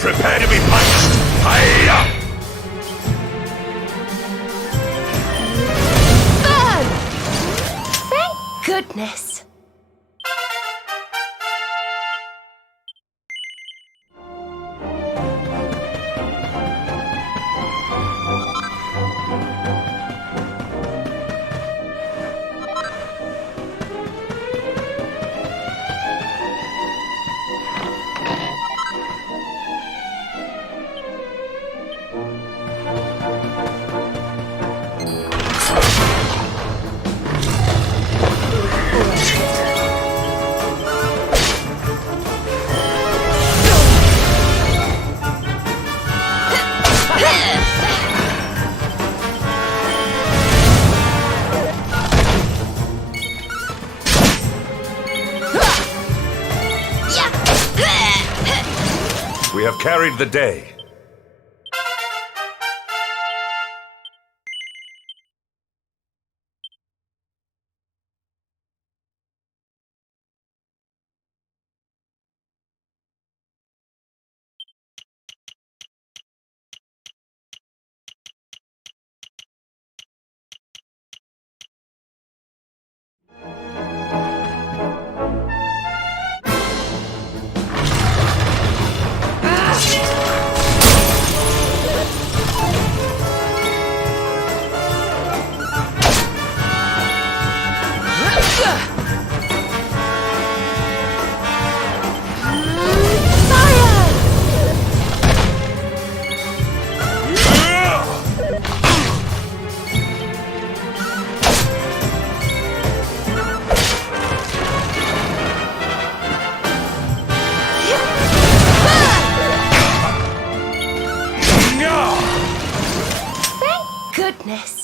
Prepare to be punched! Hiya! Burn! Thank goodness. We have carried the day. goodness.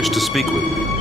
wish to speak with me.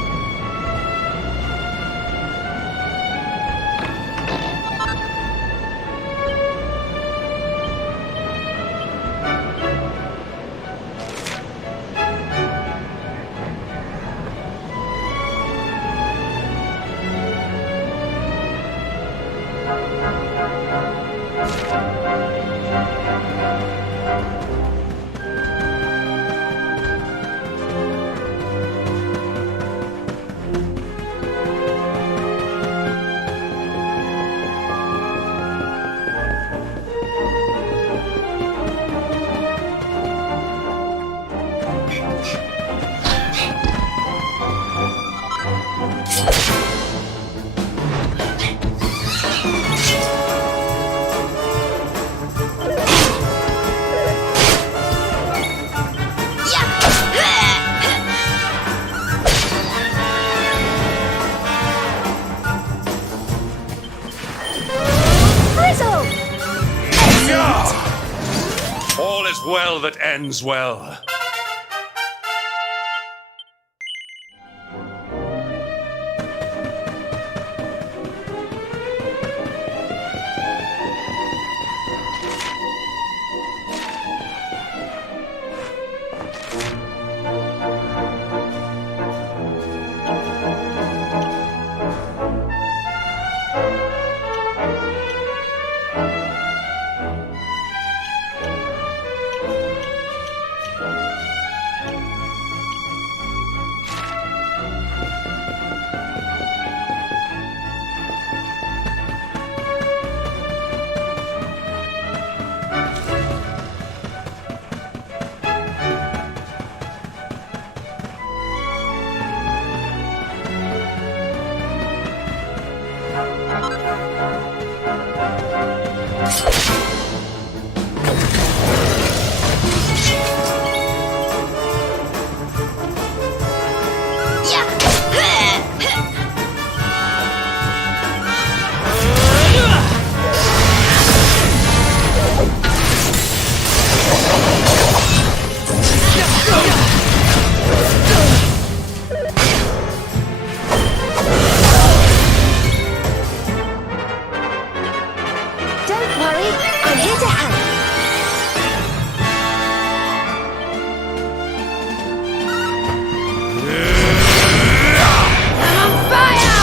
well that ends well. Don't worry, I'm here to help. I'm on fire!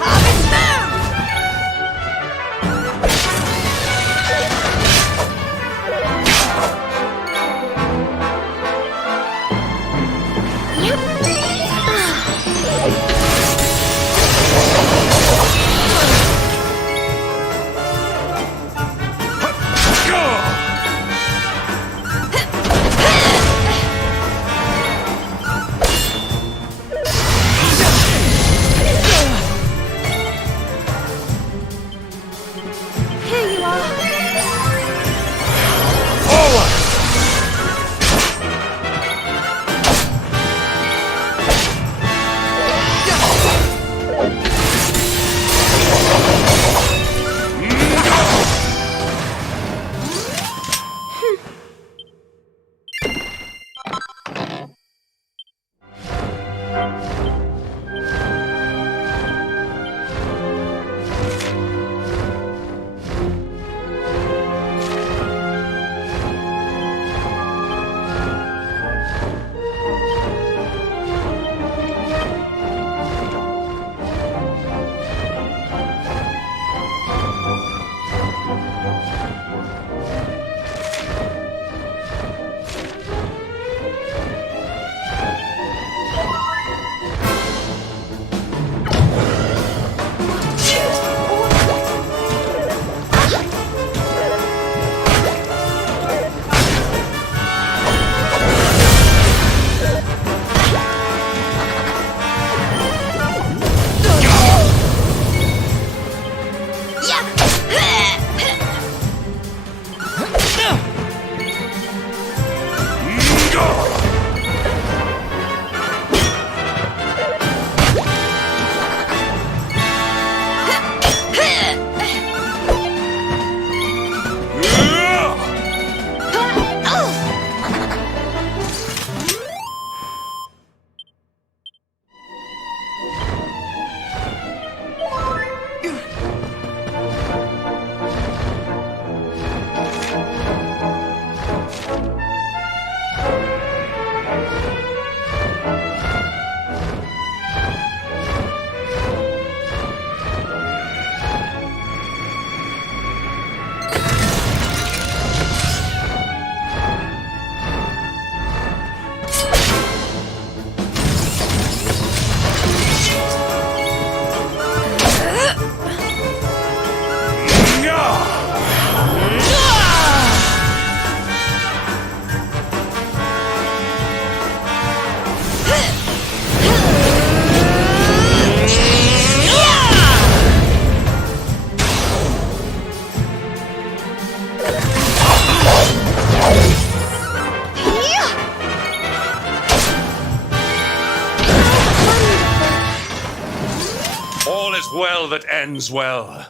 Harvest moon! Here you are. Forward! All is well that ends well.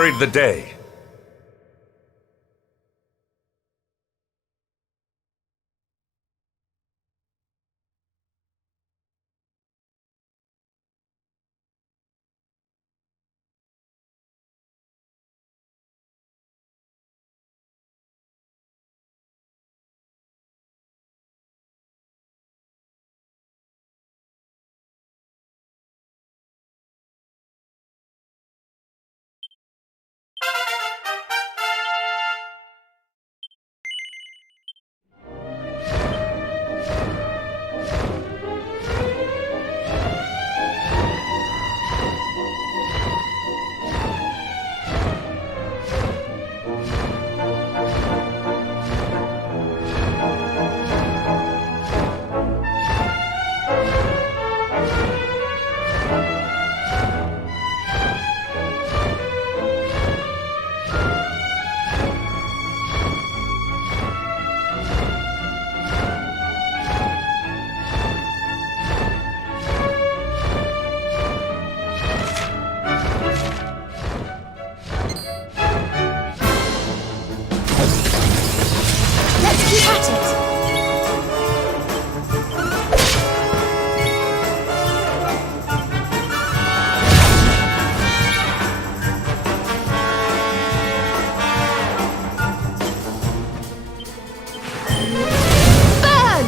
carried the day. Let's keep at it. Burn!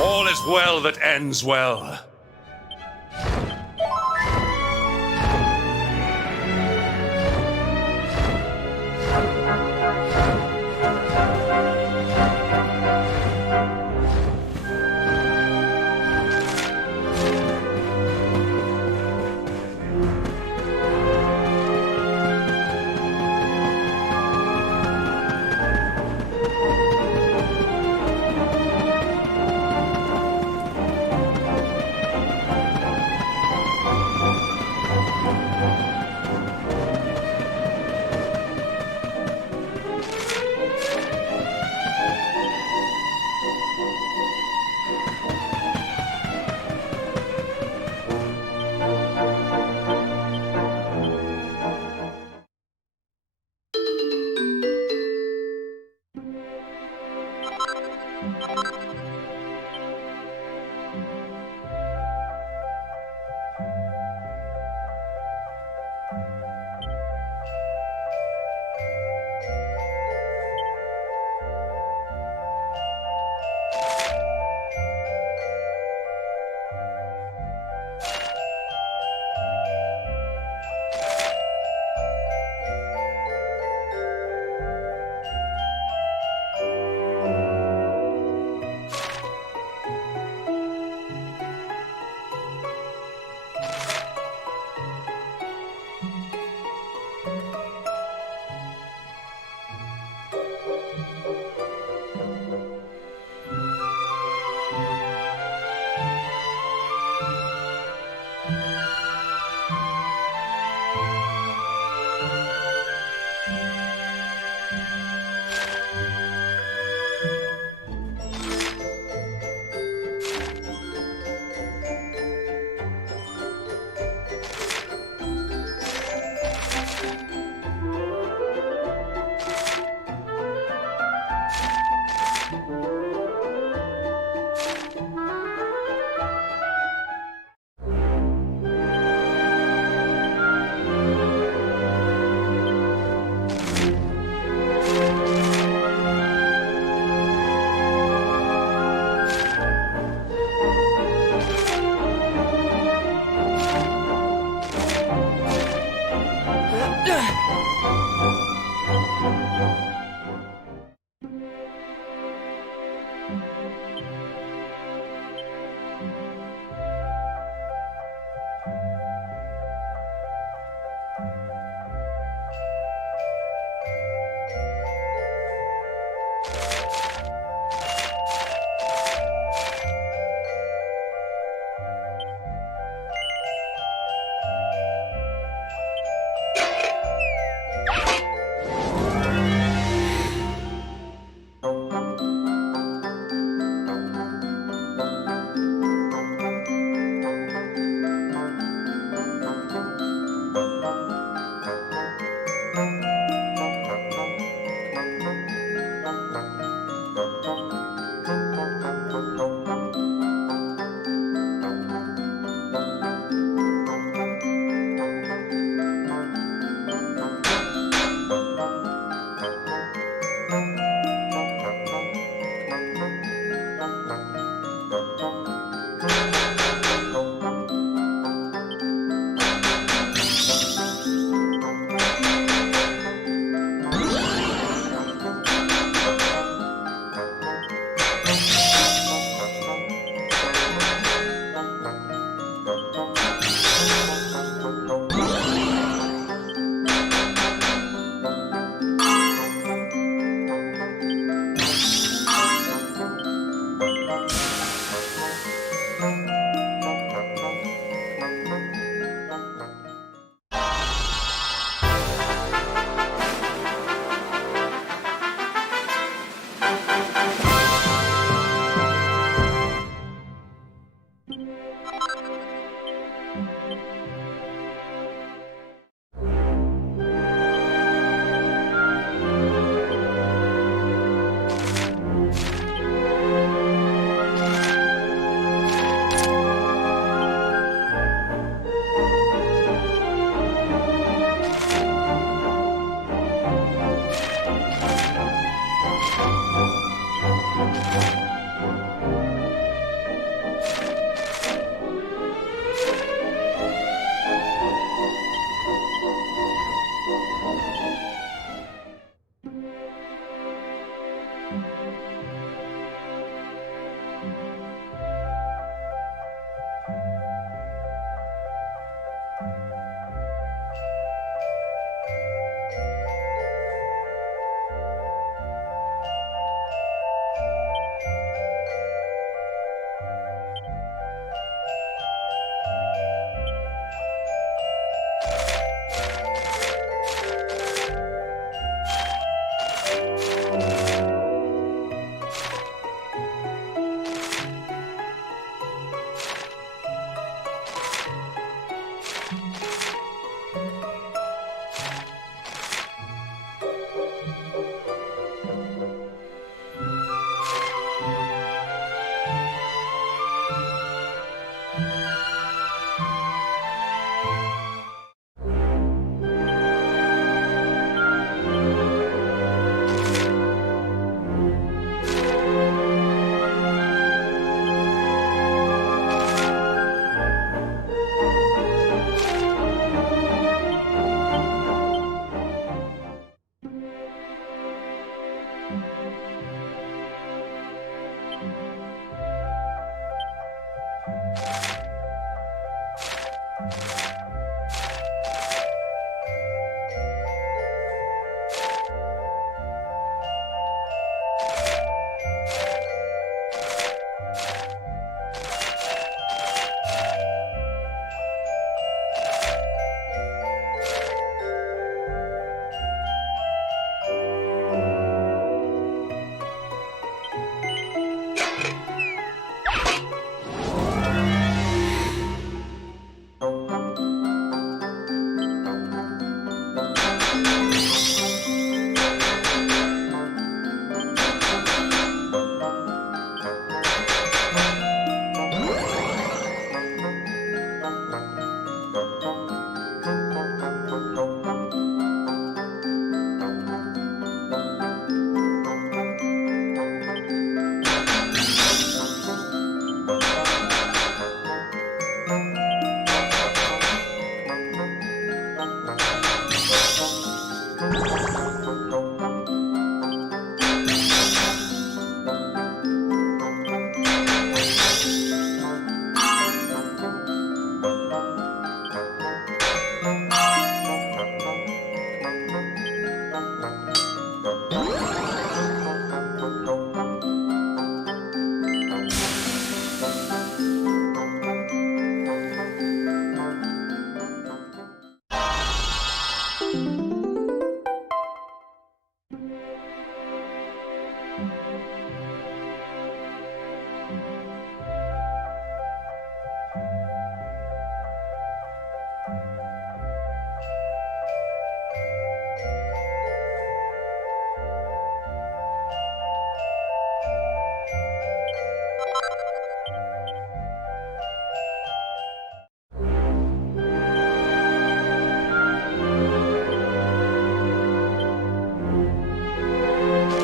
All is well that ends well. เ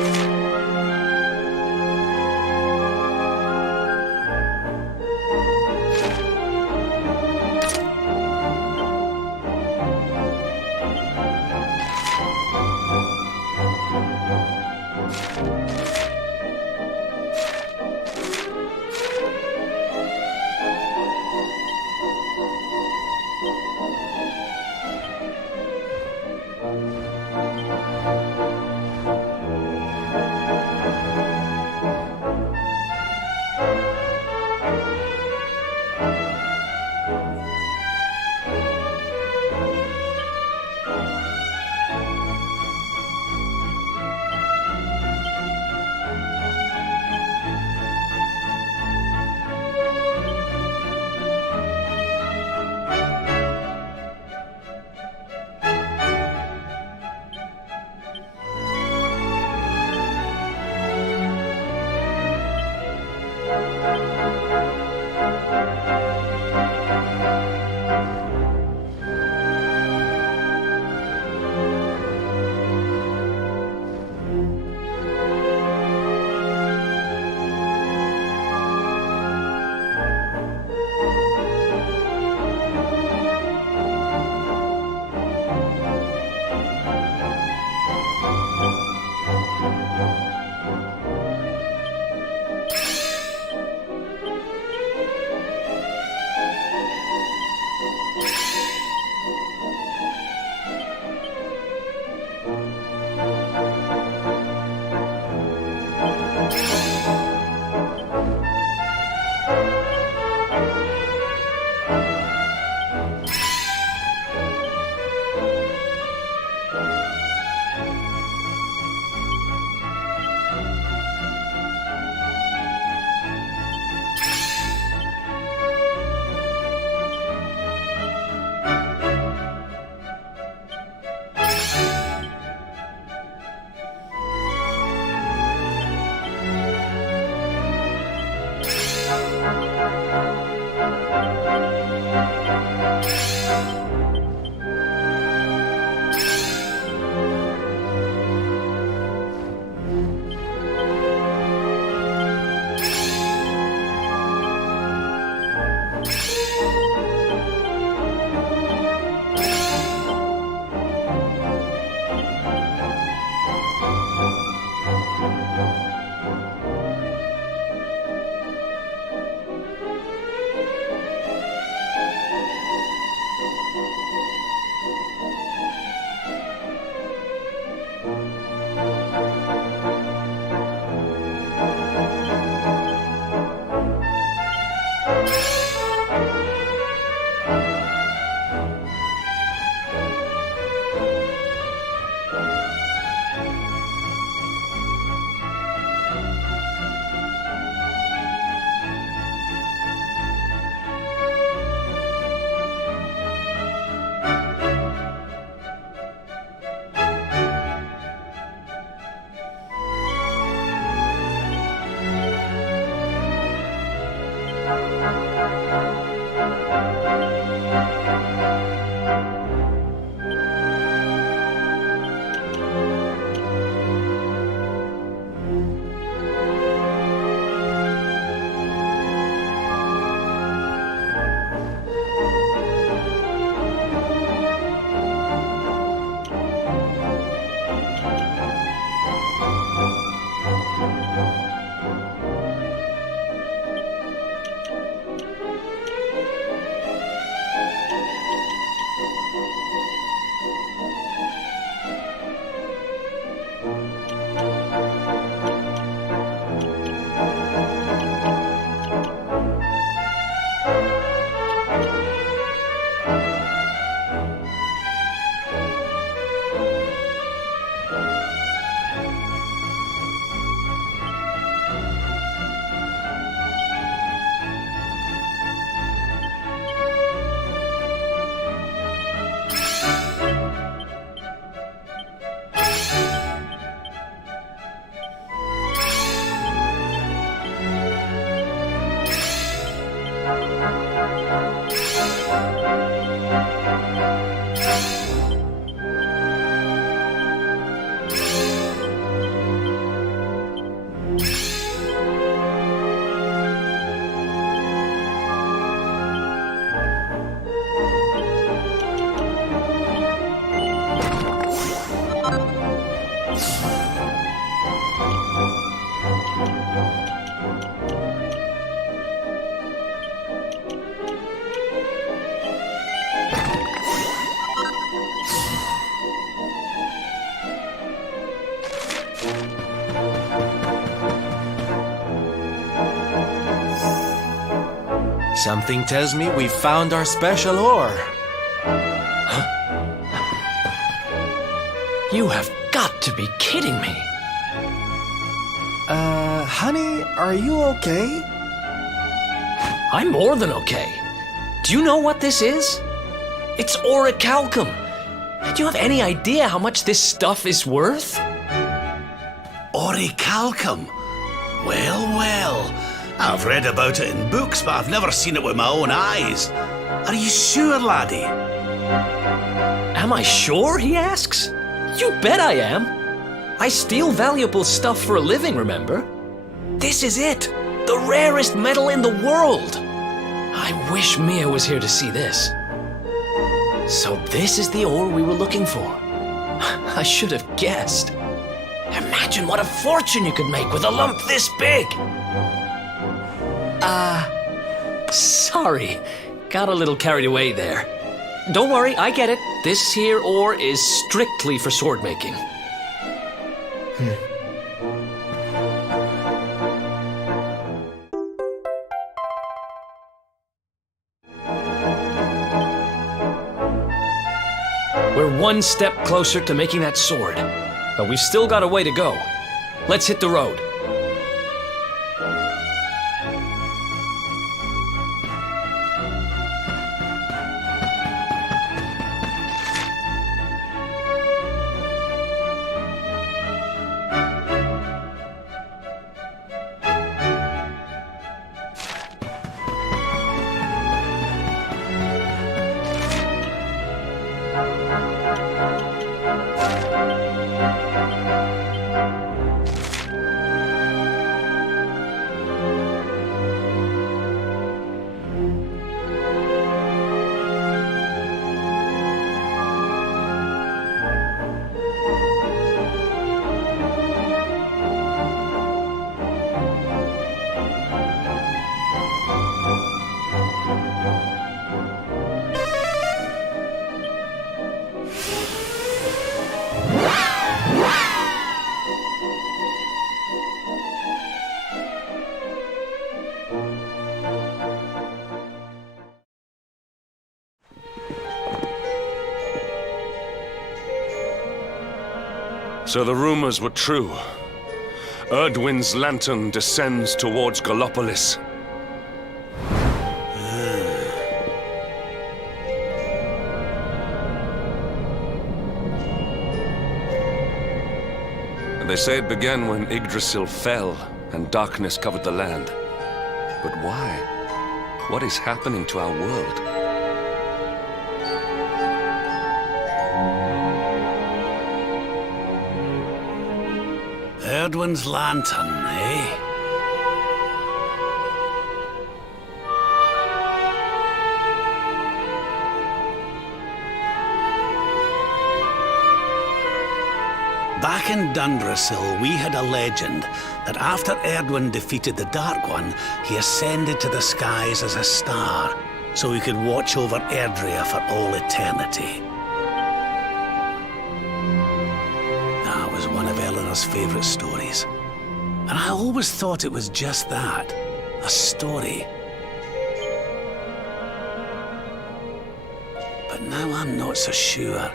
Something tells me we found our special ore. Huh? You have got to be kidding me. Honey, are you okay? I'm more than okay. Do you know what this is? It's orichalcum. Do you have any idea how much this stuff is worth? Orichalcum? Well, well. I've read about it in books, but I've never seen it with my own eyes. Are you sure, laddie? Am I sure, he asks? You bet I am. I steal valuable stuff for a living, remember? This is it. The rarest metal in the world. I wish Mia was here to see this. So this is the ore we were looking for. I should have guessed. Imagine what a fortune you could make with a lump this big. Sorry. Got a little carried away there. Don't worry, I get it. This here ore is strictly for sword making. We're one step closer to making that sword, but we've still got a way to go. Let's hit the road. So the rumors were true. Erdwin's lantern descends towards Gallopolis. And they say it began when Yggdrasil fell and darkness covered the land. But why? What is happening to our world? Erdwin's lantern, eh? Back in Dundrasil, we had a legend that after Erdwin defeated the Dark One, he ascended to the skies as a star, so he could watch over Erdrea for all eternity. That was one of Eleanor's favourite stories. And I always thought it was just that, a story. But now I'm not so sure.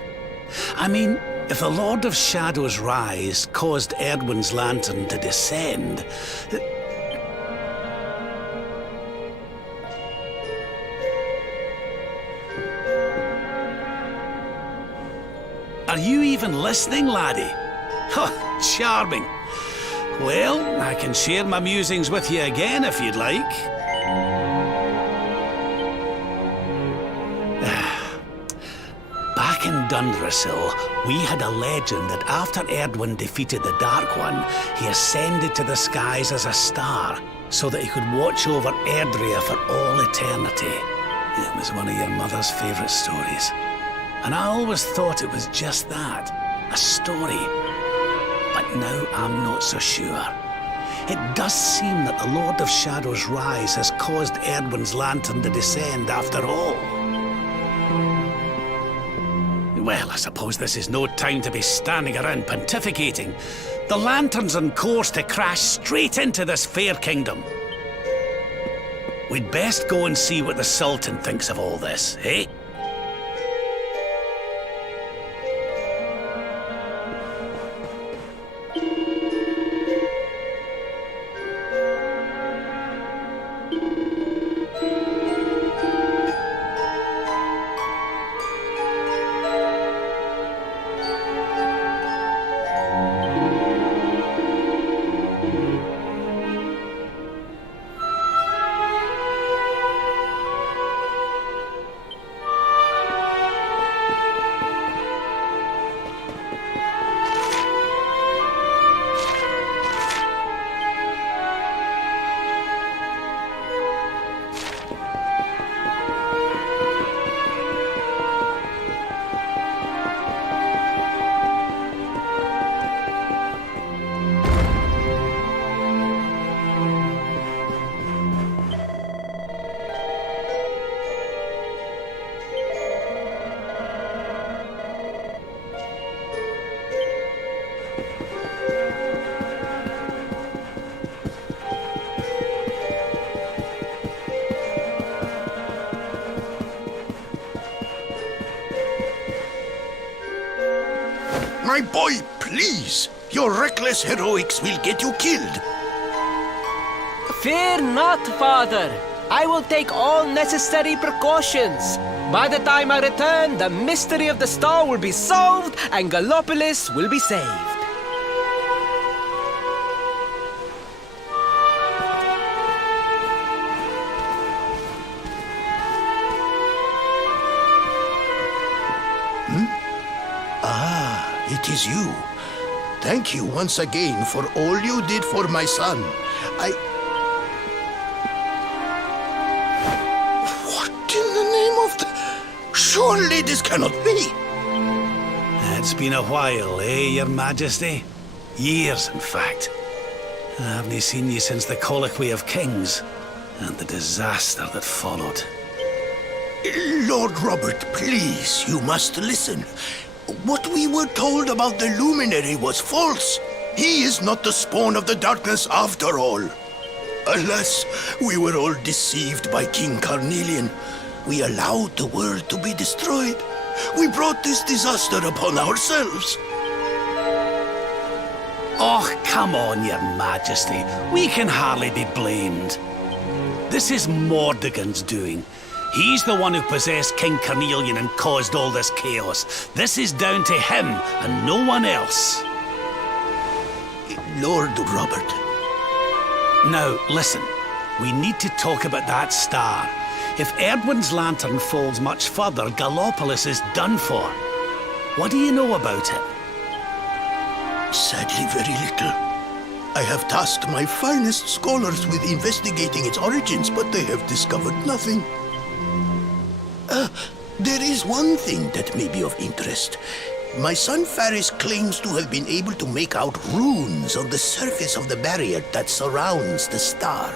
I mean, if the Lord of Shadow's rise caused Erdwin's lantern to descend... Are you even listening, laddie? Oh, charming. Well, I can share my musings with you again if you'd like. Back in Dundrasil, we had a legend that after Erdwin defeated the Dark One, he ascended to the skies as a star, so that he could watch over Erdrea for all eternity. It was one of your mother's favourite stories. And I always thought it was just that, a story. But now I'm not so sure. It does seem that the Lord of Shadow's rise has caused Erdwin's lantern to descend after all. Well, I suppose this is no time to be standing around pontificating. The lantern's on course to crash straight into this fair kingdom. We'd best go and see what the Sultan thinks of all this, eh? My boy, please! Your reckless heroics will get you killed. Fear not, father. I will take all necessary precautions. By the time I return, the mystery of the star will be solved and Gallopolis will be saved. It is you. Thank you once again for all you did for my son. What in the name of the... Surely this cannot be. It's been a while, eh, Your Majesty? Years, in fact. I haven't seen you since the Colloquy of Kings and the disaster that followed. Lord Robert, please, you must listen. What we were told about the luminary was false. He is not the spawn of the darkness after all. Alas, we were all deceived by King Carnelian. We allowed the world to be destroyed. We brought this disaster upon ourselves. Oh, come on, Your Majesty. We can hardly be blamed. This is Mordegon's doing. He's the one who possessed King Carnelian and caused all this chaos. This is down to him and no one else. Lord Robert. Now, listen. We need to talk about that star. If Erdwin's lantern falls much further, Gallopolis is done for. What do you know about it? Sadly, very little. I have tasked my finest scholars with investigating its origins, but they have discovered nothing. There is one thing that may be of interest. My son Faris claims to have been able to make out runes on the surface of the barrier that surrounds the star.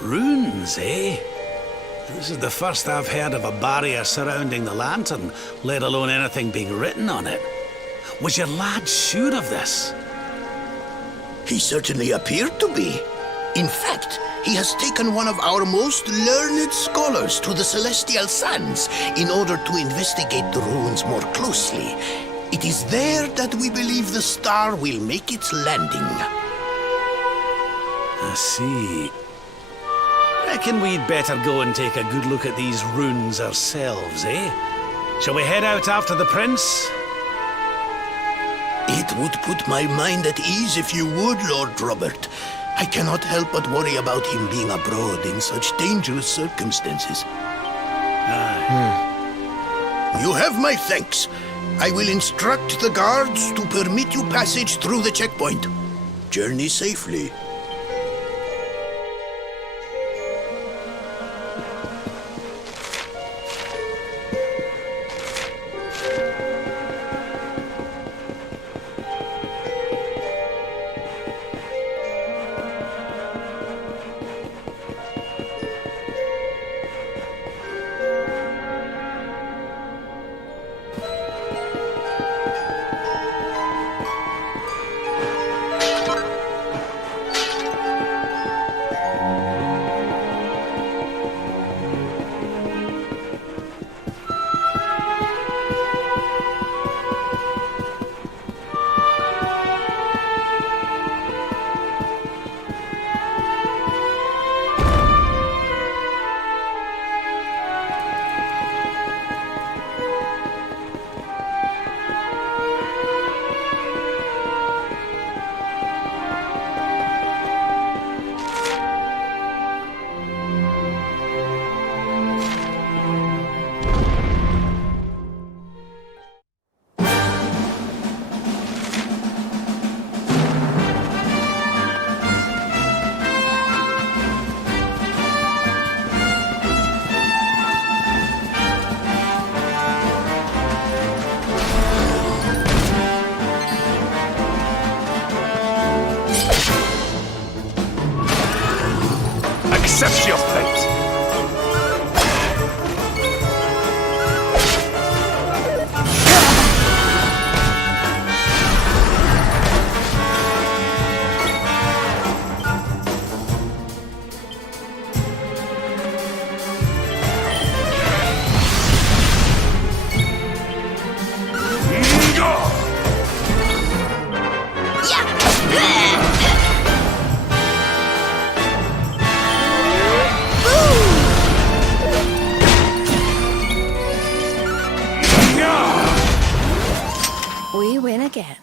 Runes, eh? This is the first I've heard of a barrier surrounding the lantern, let alone anything being written on it. Was your lad sure of this? He certainly appeared to be. In fact, he has taken one of our most learned scholars to the Celestial Sands in order to investigate the runes more closely. It is there that we believe the star will make its landing. I see. Reckon we'd better go and take a good look at these runes ourselves, eh? Shall we head out after the prince? It would put my mind at ease if you would, Lord Robert. I cannot help but worry about him being abroad in such dangerous circumstances. You have my thanks. I will instruct the guards to permit you passage through the checkpoint. Journey safely. Accept your fate. We win again.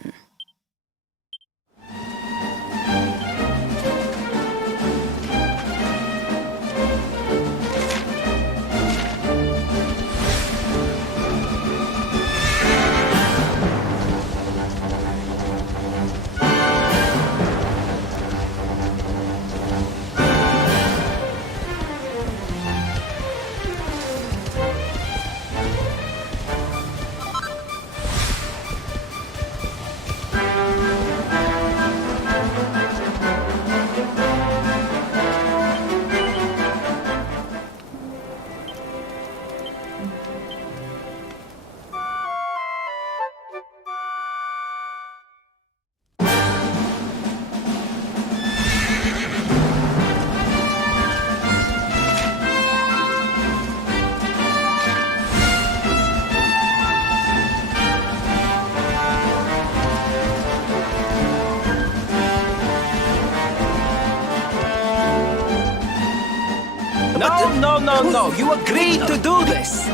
No. You agreed to do this.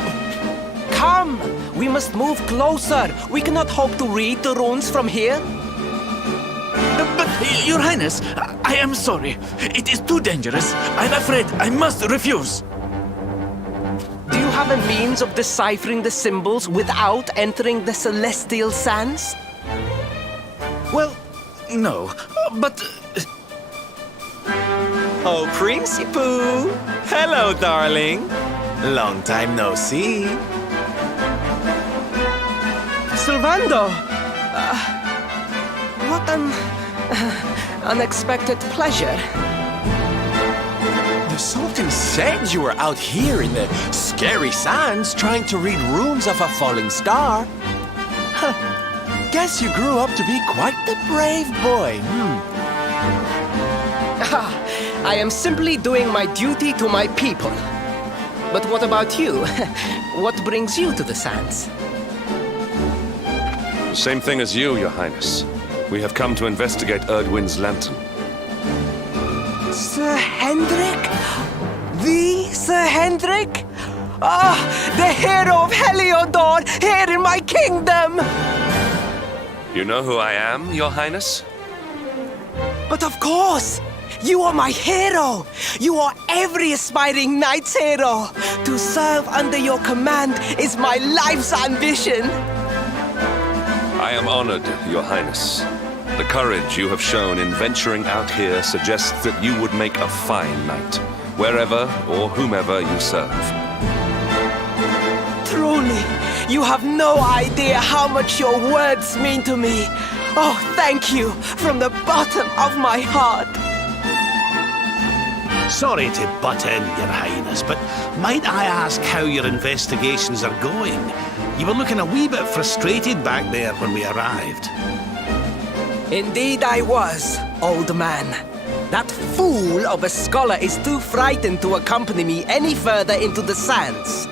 Come. We must move closer. We cannot hope to read the runes from here. But, Your Highness, I am sorry. It is too dangerous. I'm afraid I must refuse. Do you have a means of deciphering the symbols without entering the celestial sands? Well, no. But Oh, Princey Pooh! Hello, darling. Long time no see. Sylvando! What an unexpected pleasure. The Sultan said you were out here in the scary sands trying to read runes of a falling star. Huh. Guess you grew up to be quite the brave boy, I am simply doing my duty to my people. But what about you? What brings you to the sands? The same thing as you, Your Highness. We have come to investigate Erdwin's lantern. Sir Hendrik? The Sir Hendrik? Ah, the hero of Heliodor here in my kingdom! You know who I am, Your Highness? But of course! You are my hero! You are every aspiring knight's hero! To serve under your command is my life's ambition! I am honored, Your Highness. The courage you have shown in venturing out here suggests that you would make a fine knight, wherever or whomever you serve. Truly, you have no idea how much your words mean to me. Oh, thank you from the bottom of my heart. Sorry to butt in, Your Highness, but might I ask how your investigations are going? You were looking a wee bit frustrated back there when we arrived. Indeed I was, old man. That fool of a scholar is too frightened to accompany me any further into the sands.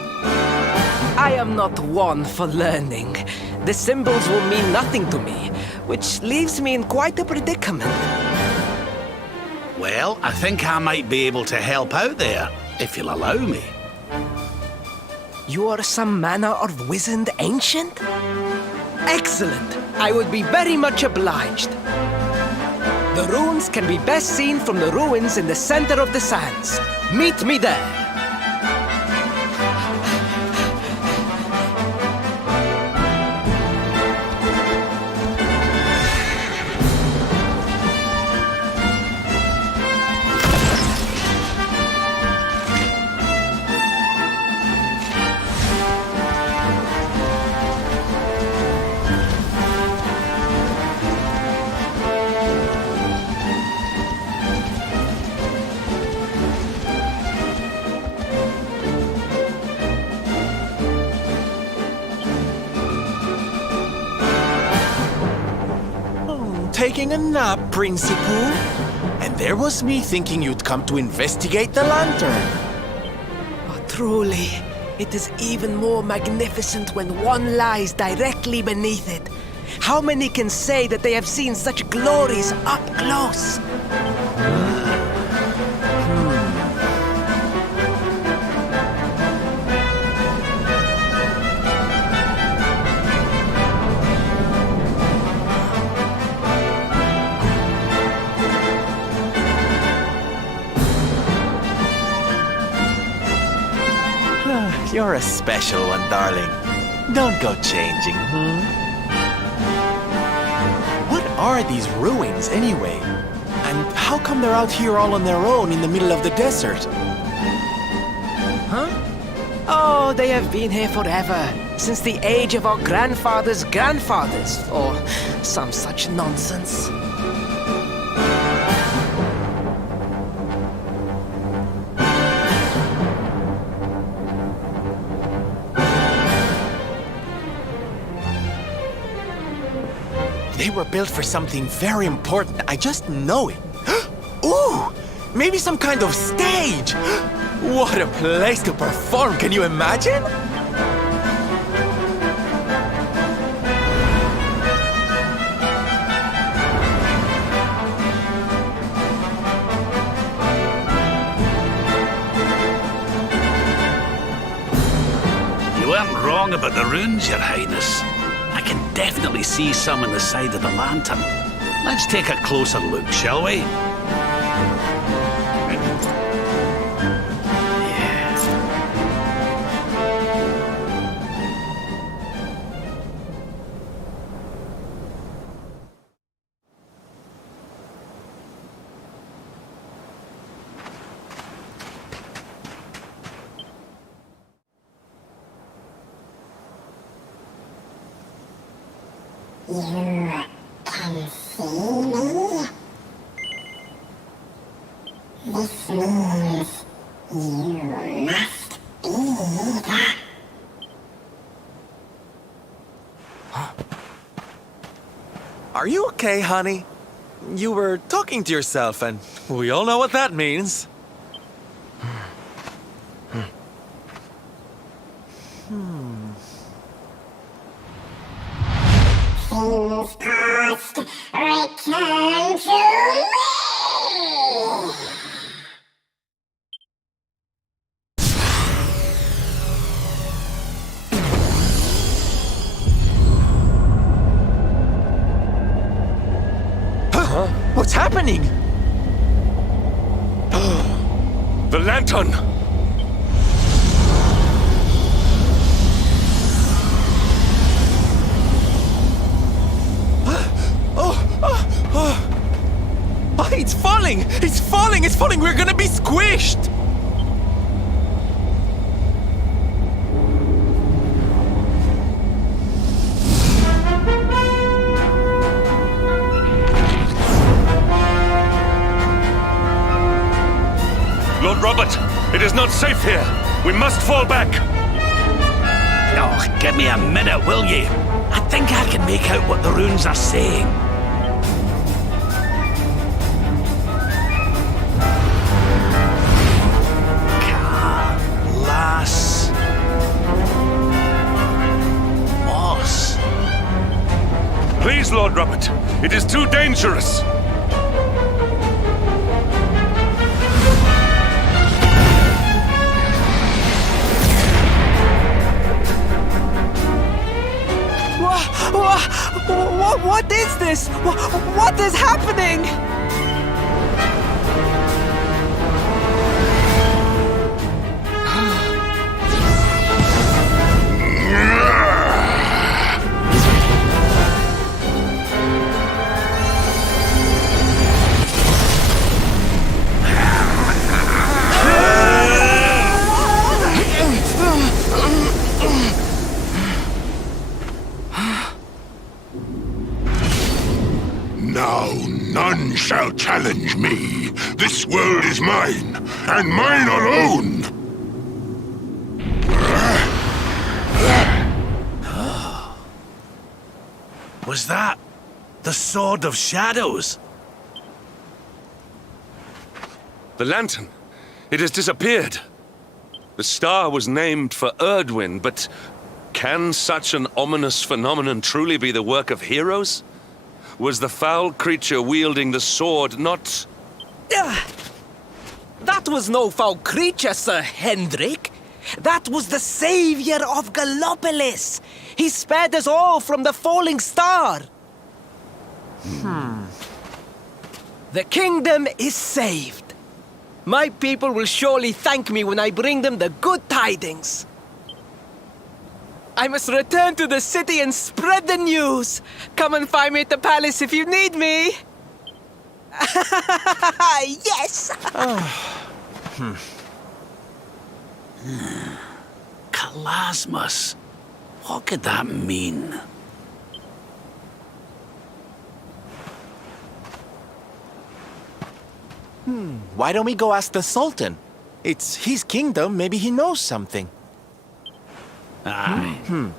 I am not one for learning. The symbols will mean nothing to me, which leaves me in quite a predicament. Well, I think I might be able to help out there, if you'll allow me. You are some manner of wizened ancient? Excellent! I would be very much obliged. The runes can be best seen from the ruins in the center of the sands. Meet me there. taking a nap, Principal. And there was me thinking you'd come to investigate the lantern. Oh, truly, it is even more magnificent when one lies directly beneath it. How many can say that they have seen such glories up close? You're a special one, darling. Don't go changing, What are these ruins, anyway? And how come they're out here all on their own in the middle of the desert? Huh? Oh, they have been here forever, since the age of our grandfathers' grandfathers, or some such nonsense. They were built for something very important. I just know it. Ooh! Maybe some kind of stage! What a place to perform! Can you imagine? You weren't wrong about the runes, Your Highness. I can definitely see some on the side of the lantern. Let's take a closer look, shall we? You can see me? This means you must be the... Are you okay, honey? You were talking to yourself, and we all know what that means. Things past, return to me! What's happening? The lantern! It's falling! It's falling! It's falling! We're gonna be squished! Lord Robert, it is not safe here. We must fall back. Oh, give me a minute, will you? I think I can make out what the runes are saying. Please, Lord Robert, it is too dangerous. What is this? What is happening? Now none shall challenge me. This world is mine, and mine alone. Was that The Sword of Shadows. The lantern. It has disappeared. The star was named for Erdwin, but can such an ominous phenomenon truly be the work of heroes? Was the foul creature wielding the sword not... That was no foul creature, Sir Hendrik. That was the savior of Gallopolis. He spared us all from the falling star. The kingdom is saved. My people will surely thank me when I bring them the good tidings. I must return to the city and spread the news. Come and find me at the palace if you need me. Yes! Kalasmus. What could that mean? Why don't we go ask the Sultan? It's his kingdom, maybe he knows something. Aye.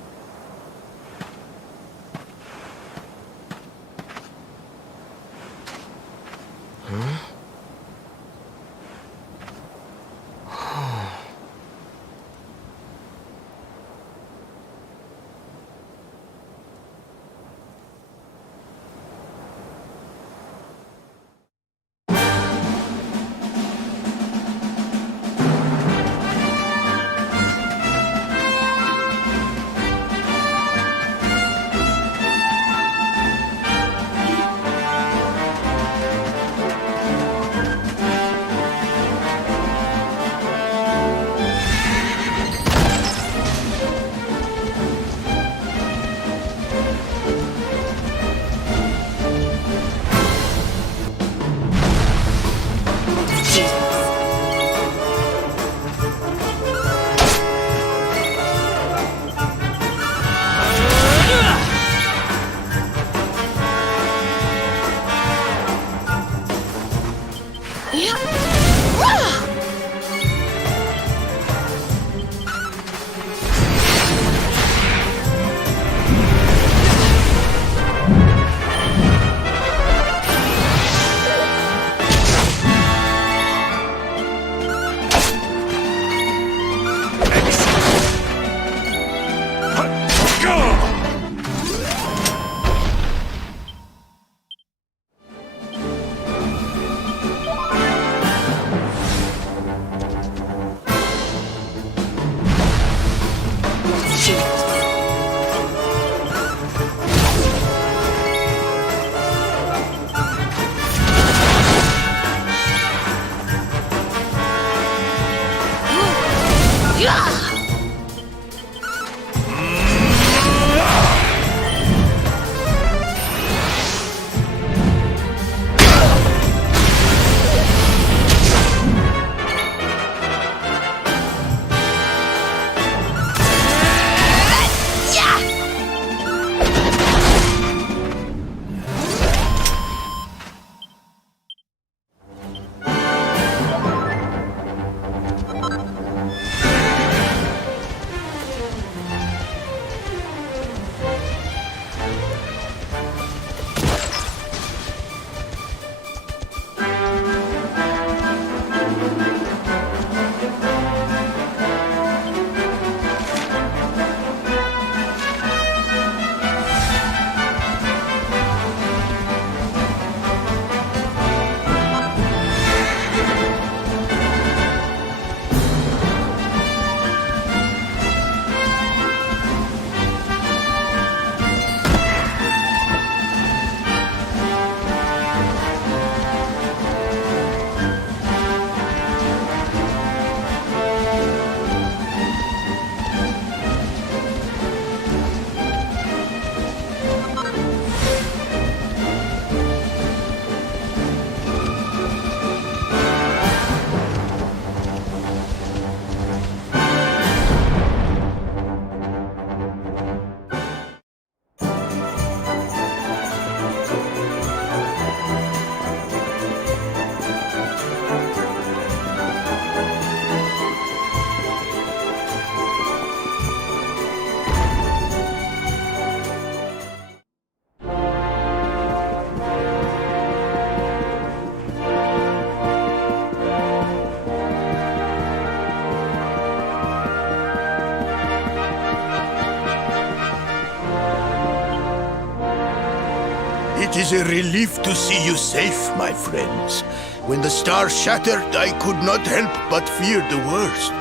is a relief to see you safe, my friends. When the star shattered, I could not help but fear the worst.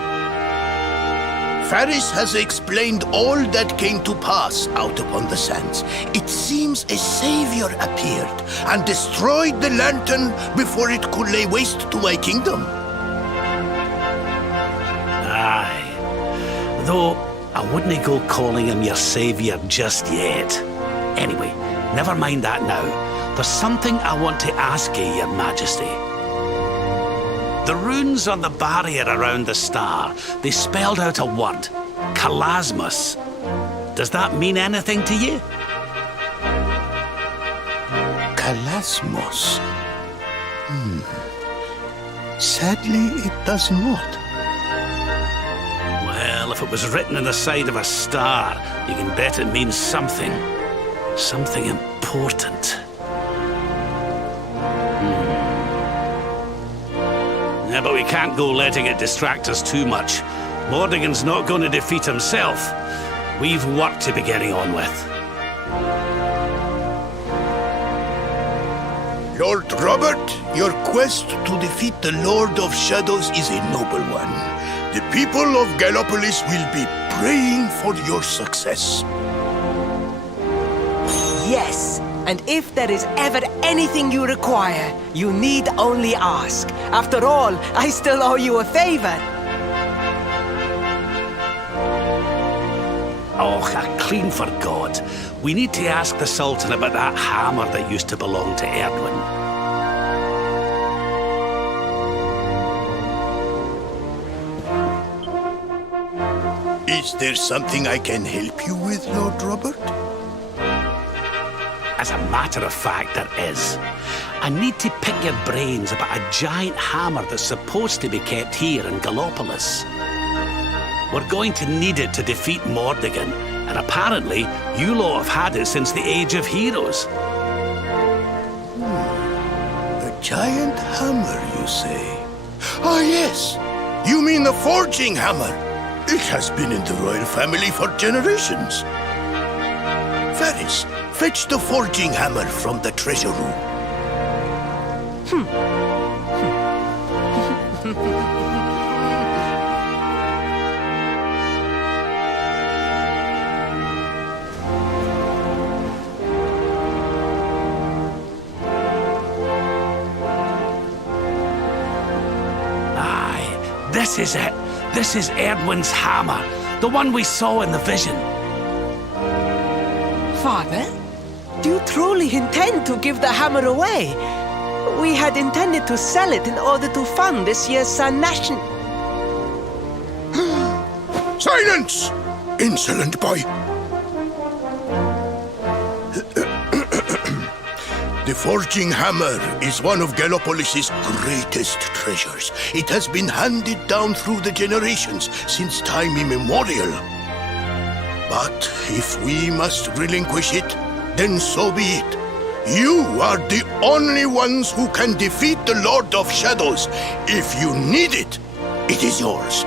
Faris has explained all that came to pass out upon the sands. It seems a savior appeared and destroyed the lantern before it could lay waste to my kingdom. Aye. Though I wouldn't go calling him your savior just yet. Anyway, never mind that now. There's something I want to ask you, Your Majesty. The runes on the barrier around the star, they spelled out a word, Kalasmus. Does that mean anything to you? Kalasmos. Sadly, it does not. Well, if it was written on the side of a star, you can bet it means something. Something important. Yeah, but we can't go letting it distract us too much. Mordigan's not going to defeat himself. We've work to be getting on with. Lord Robert, your quest to defeat the Lord of Shadows is a noble one. The people of Gallopolis will be praying for your success. Yes, and if there is ever anything you require, you need only ask. After all, I still owe you a favor. Oh, I clean forgot. We need to ask the Sultan about that hammer that used to belong to Erdwin. Is there something I can help you with, Lord Robert? As a matter of fact, there is. I need to pick your brains about a giant hammer that's supposed to be kept here in Gallopolis. We're going to need it to defeat Mordigan, and apparently you lot have had it since the Age of Heroes. A giant hammer, you say? Ah, yes! You mean the forging hammer? It has been in the royal family for generations. Faris, fetch the forging hammer from the treasure room. Aye, this is it. This is Erdwin's hammer, the one we saw in the vision. Father, do you truly intend to give the hammer away? We had intended to sell it in order to fund this year's Sun Nation. Silence! Insolent boy! The forging hammer is one of Gallopolis' greatest treasures. It has been handed down through the generations since time immemorial. But if we must relinquish it, then so be it. You are the only ones who can defeat the Lord of Shadows. If you need it, it is yours.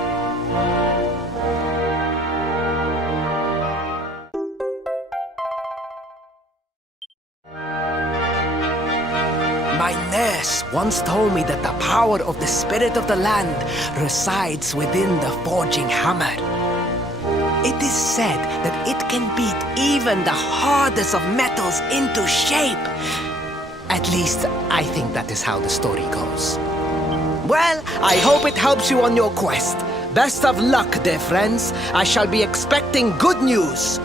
My nurse once told me that the power of the spirit of the land resides within the forging hammer. It is said that it can beat even the hardest of metals into shape. At least, I think that is how the story goes. Well, I hope it helps you on your quest. Best of luck, dear friends. I shall be expecting good news.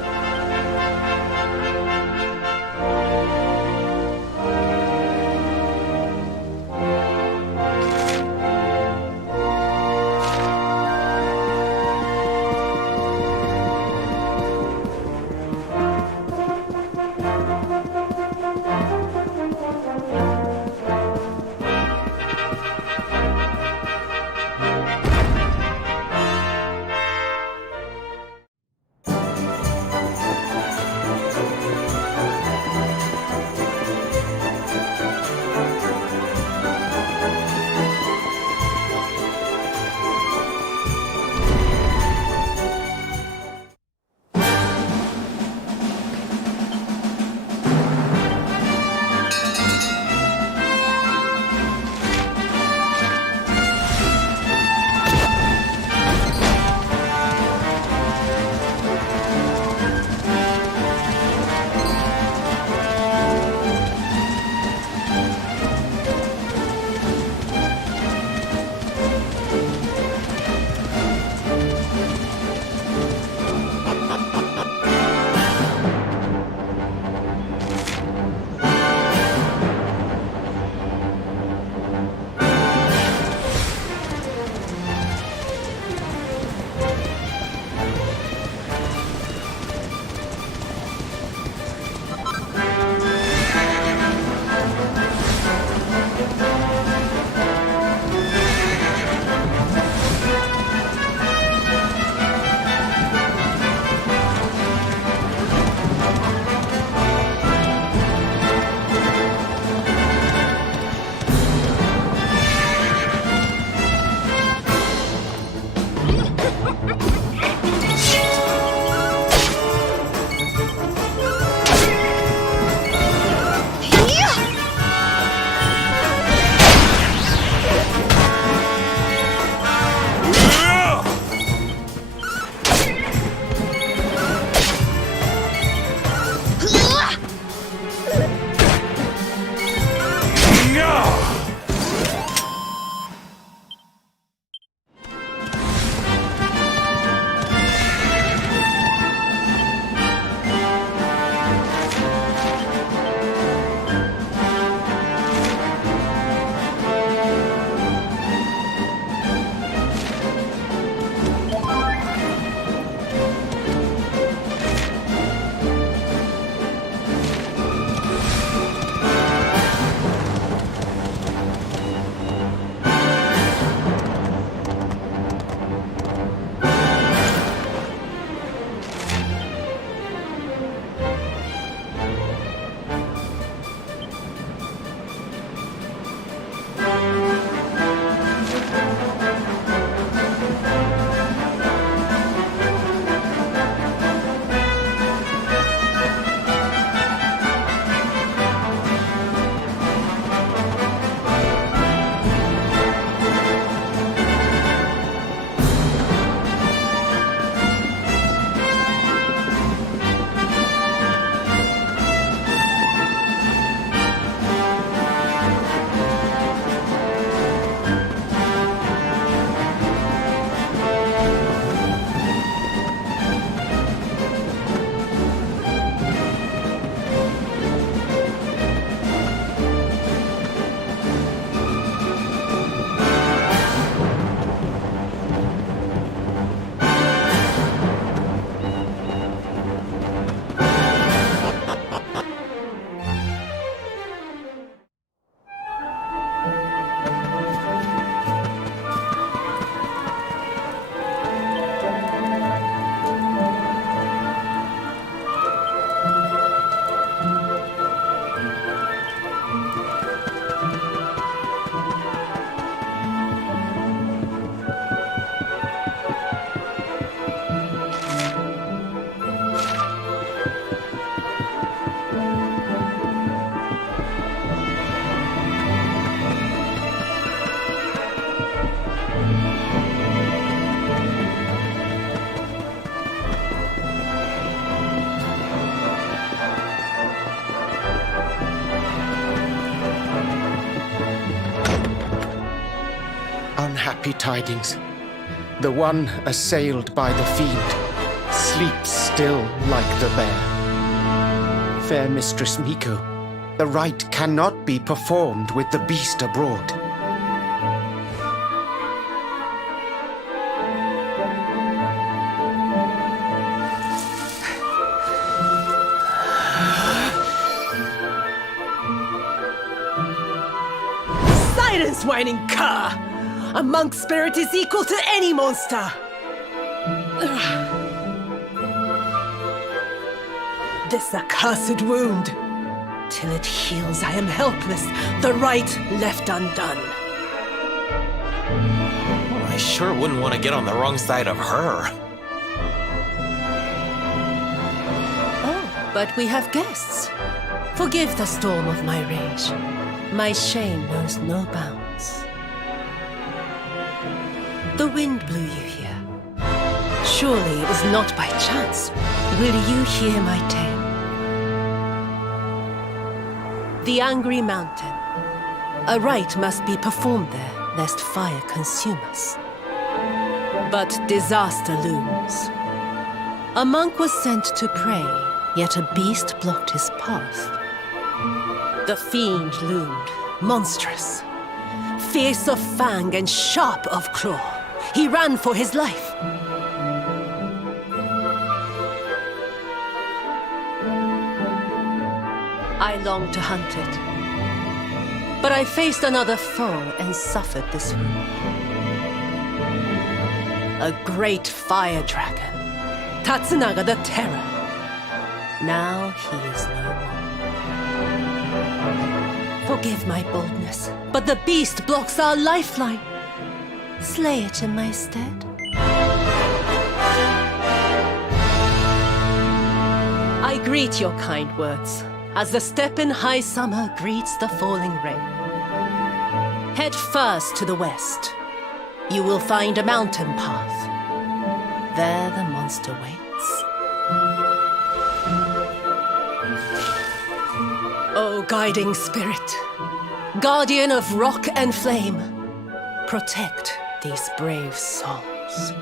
happy tidings. The one assailed by the fiend sleeps still like the bear. Fair Mistress Miko, the rite cannot be performed with the beast abroad. Silence, whining cur! A monk spirit is equal to any monster! This accursed wound. Till it heals, I am helpless, the rite left undone. I sure wouldn't want to get on the wrong side of her. Oh, but we have guests. Forgive the storm of my rage. My shame knows no bounds. The wind blew you here. Surely it was not by chance. Will you hear my tale? The Angry Mountain. A rite must be performed there, lest fire consume us. But disaster looms. A monk was sent to pray, yet a beast blocked his path. The fiend loomed, monstrous, fierce of fang and sharp of claw. He ran for his life. I longed to hunt it, but I faced another foe and suffered this wound. A great fire dragon, Tatsunaga the Terror. Now he is no more. Forgive my boldness, but the beast blocks our lifeline. Slay it in my stead. I greet your kind words, as the steppe in high summer greets the falling rain. Head first to the west. You will find a mountain path. There the monster waits. Oh, guiding spirit, guardian of rock and flame, protect these brave souls.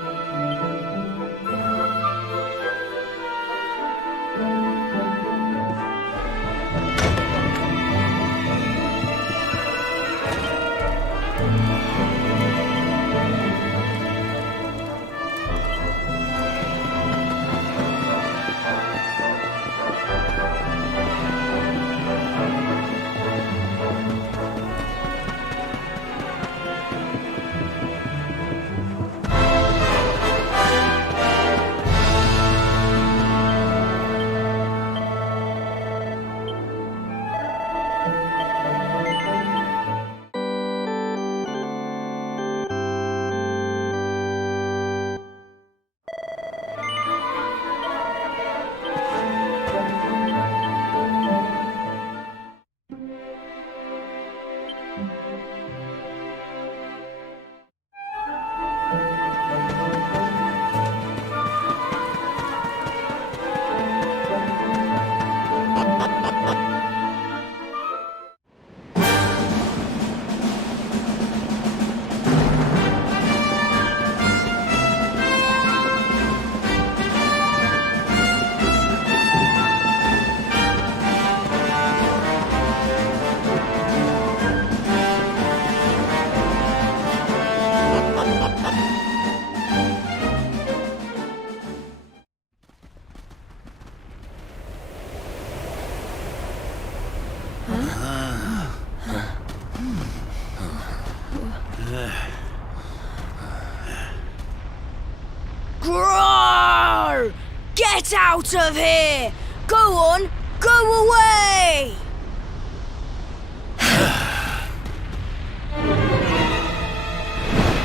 Roar! Get out of here! Go on, go away!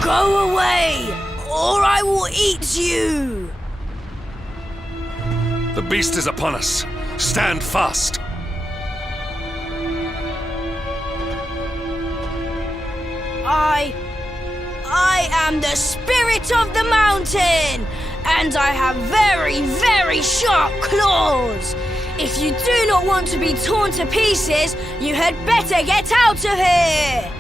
Go away, or I will eat you! The beast is upon us. Stand fast. I am the spirit of the mountain, and I have very, very sharp claws. If you do not want to be torn to pieces, you had better get out of here.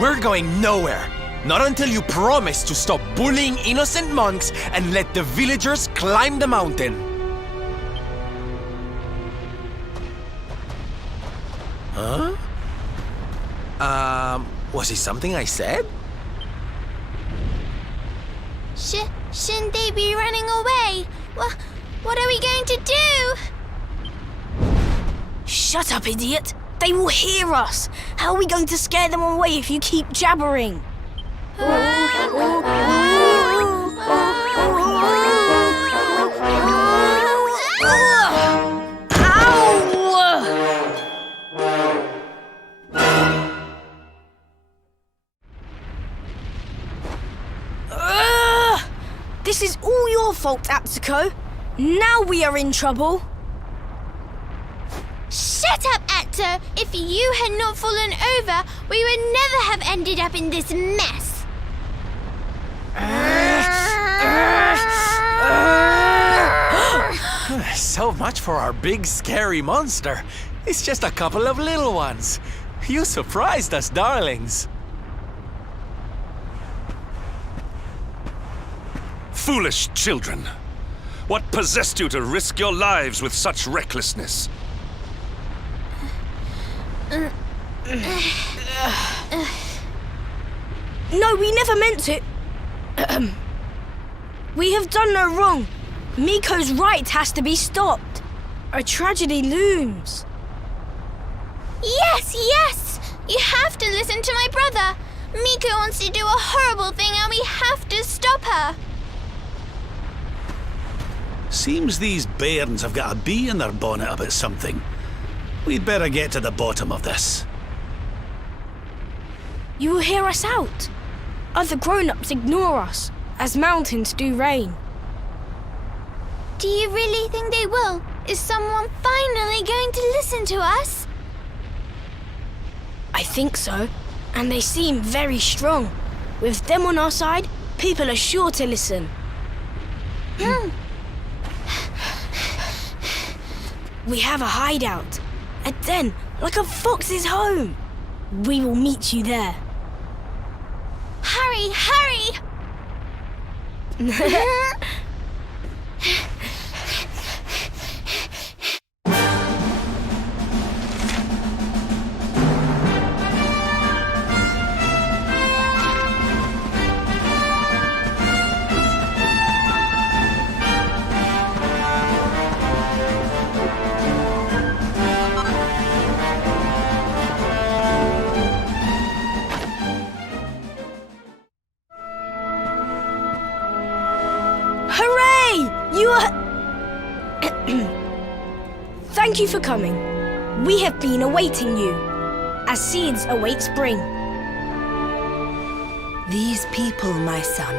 We're going nowhere. Not until you promise to stop bullying innocent monks and let the villagers climb the mountain. Huh? Was it something I said? Shouldn't they be running away? What are we going to do? Shut up, idiot! They will hear us! How are we going to scare them away if you keep jabbering? This is all your fault, Aptico. Now we are in trouble. Shut up, Atto! If you had not fallen over, we would never have ended up in this mess. So much for our big scary monster. It's just a couple of little ones. You surprised us, darlings. Foolish children! What possessed you to risk your lives with such recklessness? No, we never meant to. We have done no wrong. Miko's right has to be stopped. A tragedy looms. Yes! You have to listen to my brother. Miko wants to do a horrible thing and we have to stop her. Seems these bairns have got a bee in their bonnet about something. We'd better get to the bottom of this. You will hear us out. Other grown-ups ignore us, as mountains do rain. Do you really think they will? Is someone finally going to listen to us? I think so, and they seem very strong. With them on our side, people are sure to listen. We have a hideout, a den, like a fox's home. We will meet you there. Hurry! Thank you for coming. We have been awaiting you, as seeds await spring. These people, my son,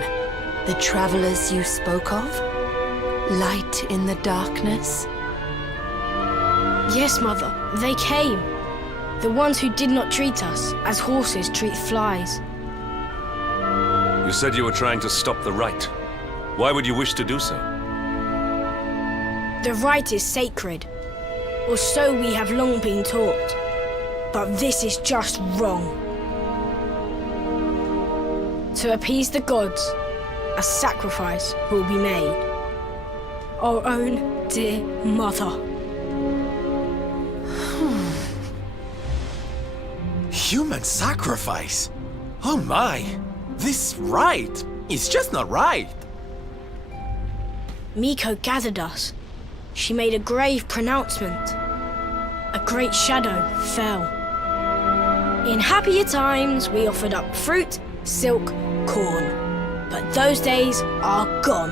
the travelers you spoke of? Light in the darkness? Yes, Mother, they came. The ones who did not treat us as horses treat flies. You said you were trying to stop the rite. Why would you wish to do so? The rite is sacred, or so we have long been taught. But this is just wrong. To appease the gods, a sacrifice will be made. Our own dear mother. Human sacrifice? Oh my! This rite is just not right. Miko gathered us. She made a grave pronouncement. A great shadow fell. In happier times, we offered up fruit, silk, corn. But those days are gone.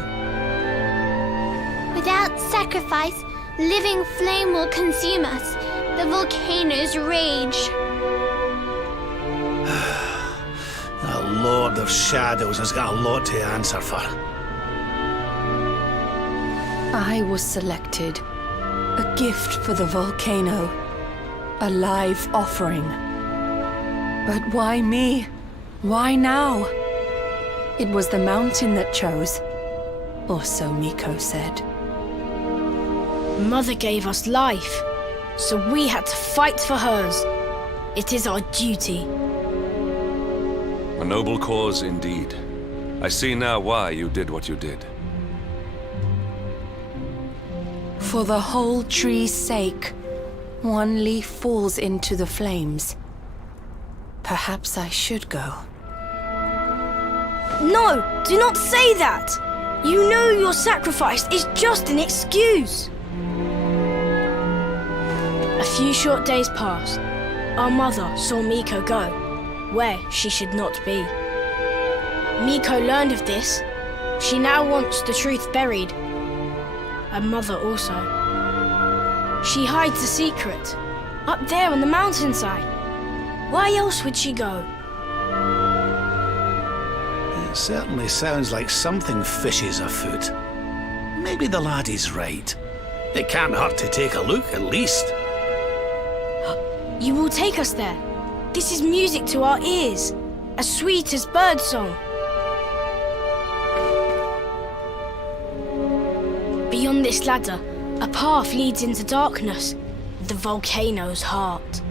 Without sacrifice, living flame will consume us. The volcanoes rage. The Lord of Shadows has got a lot to answer for. I was selected. A gift for the volcano. A live offering. But why me? Why now? It was the mountain that chose. Or so Miko said. Mother gave us life, so we had to fight for hers. It is our duty. A noble cause indeed. I see now why you did what you did. For the whole tree's sake, one leaf falls into the flames. Perhaps I should go. No, do not say that! You know your sacrifice is just an excuse. A few short days passed. Our mother saw Miko go, where she should not be. Miko learned of this. She now wants the truth buried. And mother also. She hides the secret, up there on the mountainside. Why else would she go? It certainly sounds like something fishy is afoot. Maybe the laddie's right. It can't hurt to take a look, at least. You will take us there. This is music to our ears, as sweet as birdsong. Beyond this ladder, a path leads into darkness, the volcano's heart.